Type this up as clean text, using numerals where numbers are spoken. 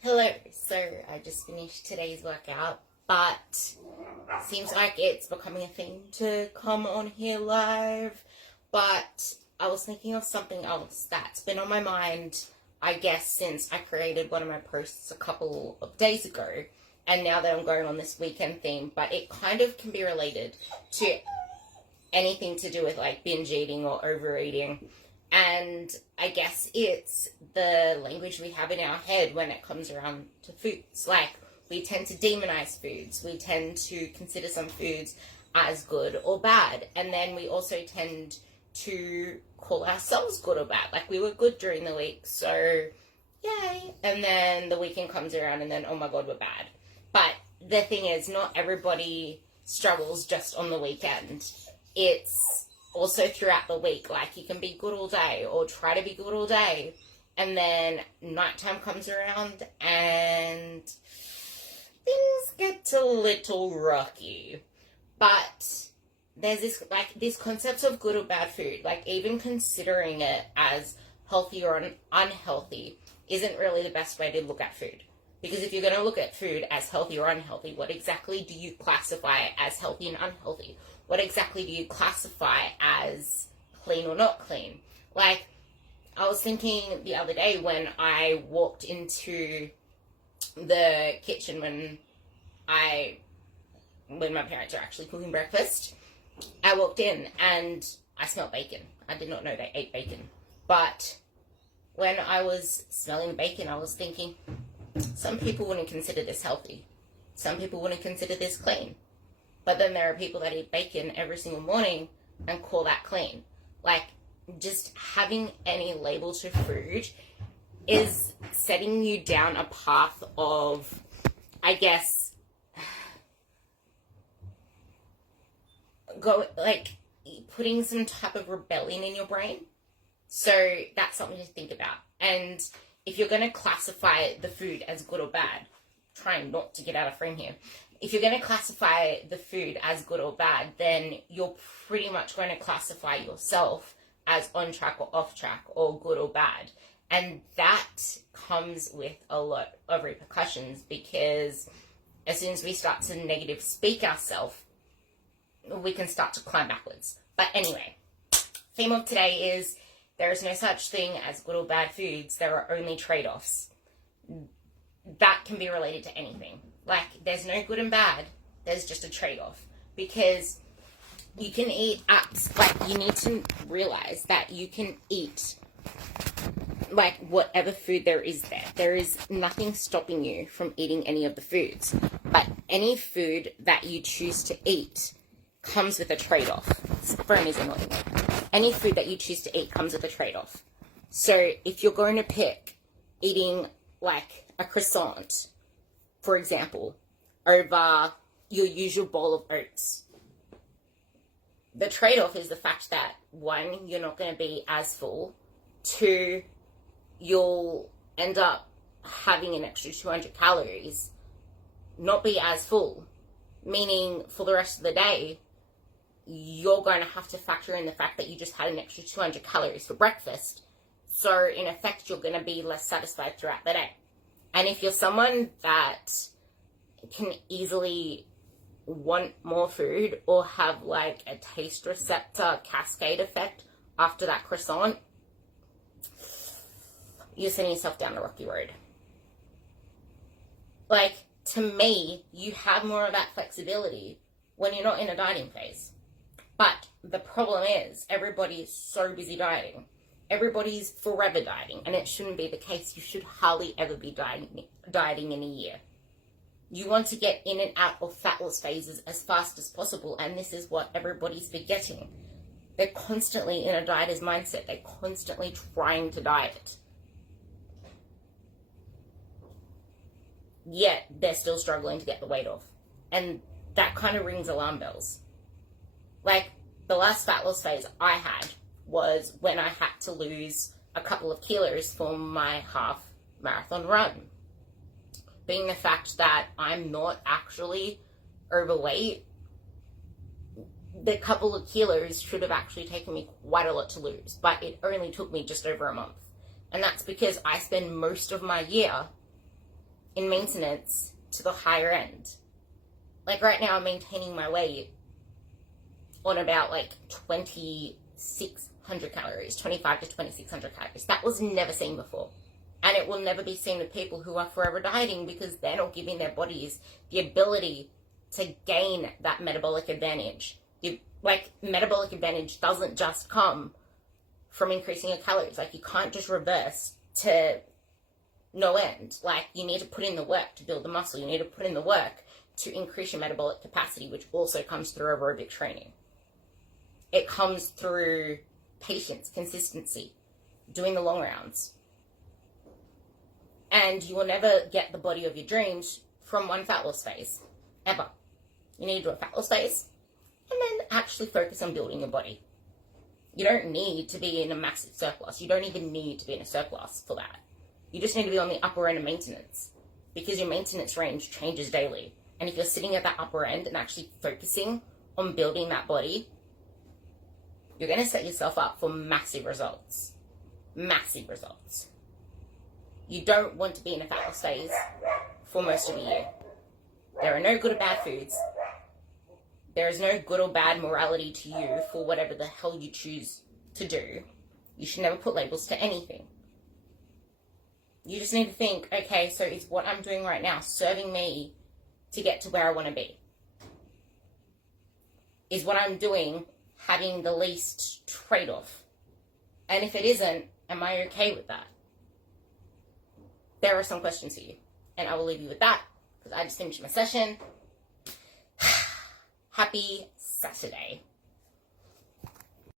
Hello, so I just finished today's workout, but seems like it's becoming a thing to come on here live. But I was thinking of something else that's been on my mind, I guess, since I created one of my posts a couple of days ago, and now that I'm going on this weekend theme, but it kind of can be related to anything to do with like binge eating or overeating. And I guess it's the language we have in our head when it comes around to foods. Like, we tend to demonize foods. We tend to consider some foods as good or bad. And then we also tend to call ourselves good or bad. Like, we were good during the week, so yay. And then the weekend comes around and then, oh my God, we're bad. But the thing is, not everybody struggles just on the weekend. It's also throughout the week. Like, you can be good all day or try to be good all day, and then nighttime comes around and things get a little rocky. But there's this concept of good or bad food. Like, even considering it as healthy or unhealthy isn't really the best way to look at food. Because if you're going to look at food as healthy or unhealthy, what exactly do you classify as healthy and unhealthy? What exactly do you classify as clean or not clean? Like, I was thinking the other day when I walked into the kitchen when my parents are actually cooking breakfast, I walked in and I smelled bacon. I did not know they ate bacon. But when I was smelling bacon, I was thinking, some people wouldn't consider this healthy. Some people wouldn't consider this clean. But then there are people that eat bacon every single morning and call that clean. Like, just having any label to food is setting you down a path of, I guess, putting some type of rebellion in your brain. So that's something to think about. And if you're going to classify the food as good or bad, trying not to get out of frame here, if you're going to classify the food as good or bad, then you're pretty much going to classify yourself as on track or off track or good or bad. And that comes with a lot of repercussions, because as soon as we start to negative speak ourselves, we can start to climb backwards. But anyway, theme of today is there is no such thing as good or bad foods. There are only trade-offs. That can be related to anything. Like, there's no good and bad. There's just a trade-off. Because you can eat apps. Like, you need to realize that you can eat, like, whatever food there is there. There is nothing stopping you from eating any of the foods. But any food that you choose to eat comes with a trade-off. Phone is annoying. Any food that you choose to eat comes with a trade-off. So, if you're going to pick eating, like, a croissant, for example, over your usual bowl of oats, the trade-off is the fact that, one, you're not going to be as full. Two, you'll end up having an extra 200 calories, not be as full, meaning for the rest of the day, you're going to have to factor in the fact that you just had an extra 200 calories for breakfast. So, in effect, you're going to be less satisfied throughout the day. And if you're someone that can easily want more food or have like a taste receptor cascade effect after that croissant, you're sending yourself down a rocky road. Like, to me, you have more of that flexibility when you're not in a dieting phase. But the problem is, everybody is so busy dieting. Everybody's forever dieting, and it shouldn't be the case. You should hardly ever be dieting in a year. You want to get in and out of fat loss phases as fast as possible, and this is what everybody's forgetting. They're constantly in a dieter's mindset. They're constantly trying to diet. Yet, they're still struggling to get the weight off. And that kind of rings alarm bells. Like, the last fat loss phase I had was when I had to lose a couple of kilos for my half marathon run. Being the fact that I'm not actually overweight, the couple of kilos should have actually taken me quite a lot to lose, but it only took me just over a month. And that's because I spend most of my year in maintenance to the higher end. Like right now, I'm maintaining my weight on about like 2,600 calories, 25 to 2,600 calories. That was never seen before. And it will never be seen with people who are forever dieting because they're not giving their bodies the ability to gain that metabolic advantage. Like, metabolic advantage doesn't just come from increasing your calories. Like, you can't just reverse to no end. Like, you need to put in the work to build the muscle. You need to put in the work to increase your metabolic capacity, which also comes through aerobic training. It comes through patience, consistency, doing the long rounds. And you will never get the body of your dreams from one fat loss phase, ever. You need to do a fat loss phase, and then actually focus on building your body. You don't need to be in a massive surplus. You don't even need to be in a surplus for that. You just need to be on the upper end of maintenance, because your maintenance range changes daily. And if you're sitting at that upper end and actually focusing on building that body, you're going to set yourself up for massive results. Massive results. You don't want to be in a fat loss phase for most of the year. There are no good or bad foods. There is no good or bad morality to you for whatever the hell you choose to do. You should never put labels to anything. You just need to think, okay, so is what I'm doing right now serving me to get to where I want to be? Is what I'm doing having the least trade-off? And if it isn't, am I okay with that? There are some questions for you. And I will leave you with that, because I just finished my session. Happy Saturday.